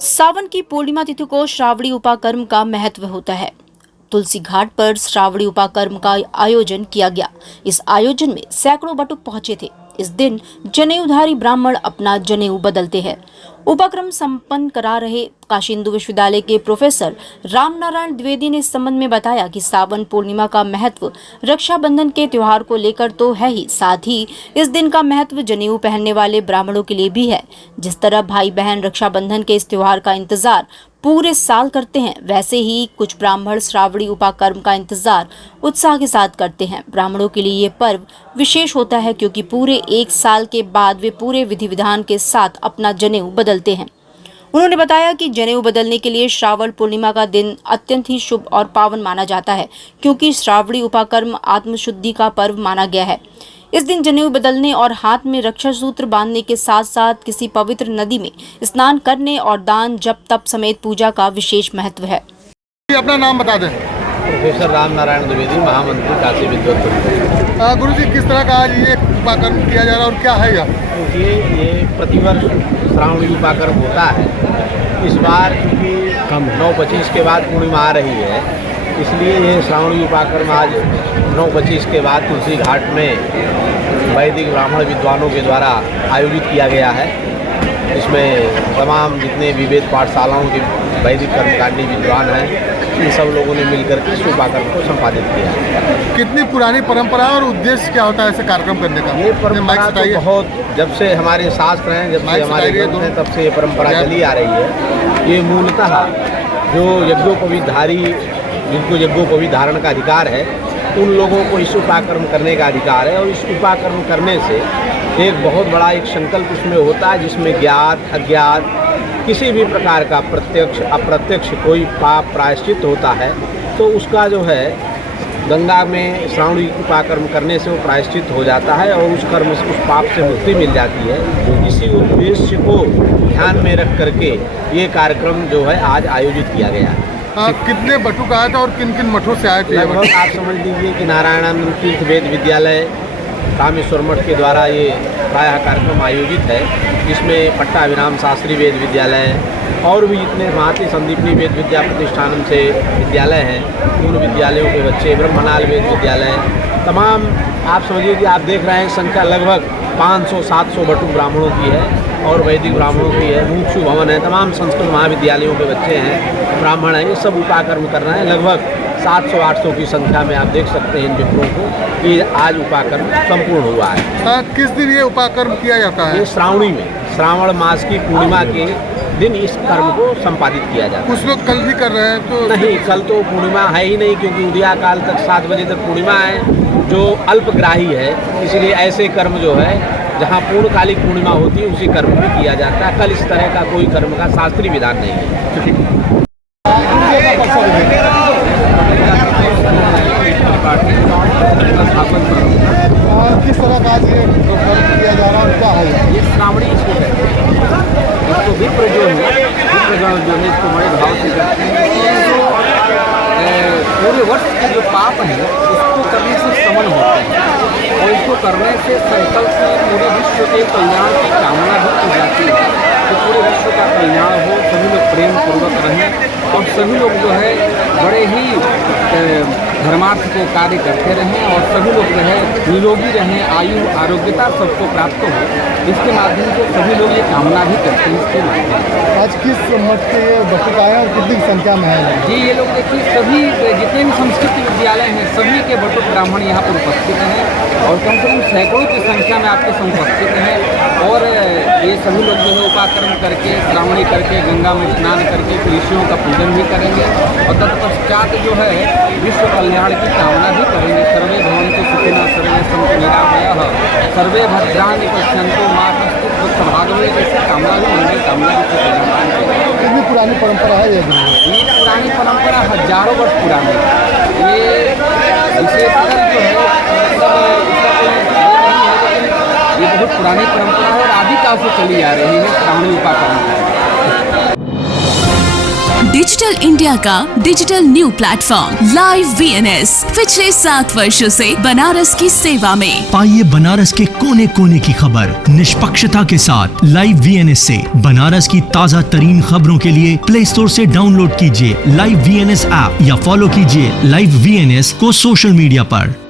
सावन की पूर्णिमा तिथि को श्रावणी उपाकर्म का महत्व होता है। तुलसी घाट पर श्रावणी उपाकर्म का आयोजन किया गया। इस आयोजन में सैकड़ों बटुक पहुंचे थे। इस दिन जनेऊधारी ब्राह्मण अपना जनेऊ बदलते हैं। उपक्रम संपन्न करा रहे काशी हिंदू विश्वविद्यालय के प्रोफेसर रामनारायण द्विवेदी ने इस संबंध में बताया कि सावन पूर्णिमा का महत्व रक्षाबंधन के त्योहार को लेकर तो है ही, साथ ही इस दिन का महत्व जनेऊ पहनने वाले ब्राह्मणों के लिए भी है। जिस तरह भाई बहन रक्षाबंधन के इस त्योहार का इंतजार पूरे साल करते हैं, वैसे ही कुछ ब्राह्मण श्रावणी उपाकर्म का इंतजार उत्साह के साथ करते हैं। ब्राह्मणों के लिए ये पर्व विशेष होता है क्योंकि पूरे एक साल के बाद वे पूरे विधि विधान के साथ अपना जनेऊ बदलते हैं। उन्होंने बताया कि जनेऊ बदलने के लिए श्रावण पूर्णिमा का दिन अत्यंत ही शुभ और पावन माना जाता है, क्योंकि श्रावणी उपाकर्म आत्मशुद्धि का पर्व माना गया है। इस दिन जनेऊ बदलने और हाथ में रक्षा सूत्र बांधने के साथ साथ किसी पवित्र नदी में स्नान करने और दान जप तप समेत पूजा का विशेष महत्व है। अपना नाम बता दें। प्रोफेसर रामनारायण द्विवेदी, महामंत्री काशी विद्वत। गुरु जी, किस तरह का आज ये उपाकर्म किया जा रहा है और क्या है यह? ये प्रतिवर्ष श्रावणी उपाकर्म होता है। इस बार क्योंकि 9/25 के बाद पूर्णिमा आ रही है, इसलिए ये श्रावणी उपाकर्म आज 9/25 के बाद तुलसी घाट में वैदिक ब्राह्मण विद्वानों के द्वारा आयोजित किया गया है। इसमें तमाम जितने भी वेद पाठशालाओं के वैदिक कर्मकांडी विद्वान हैं, इन सब लोगों ने मिलकर के इस उपाकर्म को संपादित किया है। कितनी पुरानी परंपरा और उद्देश्य क्या होता है ऐसे कार्यक्रम करने का? ये परंपरा तो बहुत, जब से हमारे शास्त्र हैं, जब से हमारे ग्रंथ हैं, तब से ये परंपरा चली आ रही है। ये मूलतः जो यज्ञोपवीतधारी, जिनको यज्ञोपवीत धारण का अधिकार है, उन लोगों को इस उपाकर्म करने का अधिकार है। और इस उपाकर्म करने से एक बहुत बड़ा एक संकल्प उसमें होता है, जिसमें ज्ञात अज्ञात किसी भी प्रकार का प्रत्यक्ष अप्रत्यक्ष कोई पाप प्रायश्चित होता है, तो उसका जो है गंगा में श्रावणी उपाकर्म करने से वो प्रायश्चित हो जाता है और उस कर्म से, उस पाप से मुक्ति मिल जाती है। तो इसी उद्देश्य को ध्यान में रख करके ये कार्यक्रम जो है आज आयोजित किया गया है। कितने बटुक आए थे और किन किन मठों से आए थे? लगभग आप समझ लीजिए कि नारायणानंद तीर्थ वेद विद्यालय रामेश्वर मठ के द्वारा ये प्रायः कार्यक्रम आयोजित है, जिसमें पट्टा अभिराम शास्त्री वेद विद्यालय और भी जितने महर्षि संदीपनी वेद विद्या प्रतिष्ठानम से विद्यालय हैं, उन विद्यालयों के बच्चे, ब्रह्मनाल वेद विद्यालय, तमाम आप समझिए कि आप देख रहे हैं संख्या लगभग 500-700 बटुक ब्राह्मणों की है और वैदिक ब्राह्मणों की है। मुमुक्षु भवन है, तमाम संस्कृत महाविद्यालयों के बच्चे हैं, ब्राह्मण हैं, ये सब उपाकर्म कर रहे हैं। लगभग 700-800 की संख्या में आप देख सकते हैं इन विप्रों को कि आज उपाकर्म संपूर्ण हुआ है। किस दिन ये उपाकर्म किया जाता है? ये श्रावणी में, श्रावण मास की पूर्णिमा के दिन इस कर्म को संपादित किया जाता है। कुछ लोग कल भी कर रहे हैं तो नहीं, कल तो पूर्णिमा है ही नहीं, क्योंकि उदया काल तक 7 बजे तक पूर्णिमा है, जो अल्पग्राही है। इसलिए ऐसे कर्म जो है जहाँ पूर्णकालिक पूर्णिमा होती है उसी कर्म में किया जाता है। कल इस तरह का कोई कर्म का शास्त्रीय विधान नहीं है। किस तरह का आज ये किया जा रहा है और क्या है? ये श्रावणी इसको विप्र जो है इसको बड़े भाव से करते हैं। पूरे वर्ष के जो पाप हैं उसको करने से समन होते हैं और इसको करने से संकल्प से पूरे विश्व के कल्याण की कामना भी की जाती है कि पूरे विश्व का कल्याण हो, सभी लोग प्रेम पूर्वक रहें और सभी लोग जो है बड़े ही धर्मार्थ को कार्य करते रहें और सभी लोग जो है निरोगी रहें, आयु आरोग्यता सबको प्राप्त हो। इसके माध्यम से सभी लोग ये कामना भी करते हैं। इसके माध्यम आज किस मठ के ये बटुक आए और कितनी संख्या में है? जी, ये लोग देखिए सभी जितने भी संस्कृत विद्यालय हैं सभी के बटुक ब्राह्मण यहाँ पर उपस्थित हैं और कम से कम सैकड़ों की संख्या में आपके उपस्थित हैं। और ये सभी लोग जो है उपाकर्म करके, श्रावणी करके, गंगा में स्नान करके ऋषियों का पूजन भी करेंगे और तत्पश्चात जो है विश्व कल्याण की कामना भी करेंगे। सर्वे भवन्तु सुखिनः, सर्वे सन्तु निरामयाः, सर्वे भद्राणि पश्यन्तु मा कश्चित् दुःखभाग्, ऐसी कामना भी मंगल कामना भी करेंगे। कितनी पुरानी परंपरा है ये? पुरानी परंपरा हजारों वर्ष पुरानी। ये विशेषकर जो है बहुत पुरानी परंपरा है और आदिकाल से चली आ रही है श्रावणी उपाकर्म। डिजिटल इंडिया का digital new platform live VNS पिछले 7 वर्षों से बनारस की सेवा में। पाइए बनारस के कोने कोने की खबर निष्पक्षता के साथ लाइव VNS से। बनारस की ताज़ा तरीन खबरों के लिए प्ले स्टोर से डाउनलोड कीजिए लाइव VNS ऐप या फॉलो कीजिए लाइव VNS को सोशल मीडिया पर।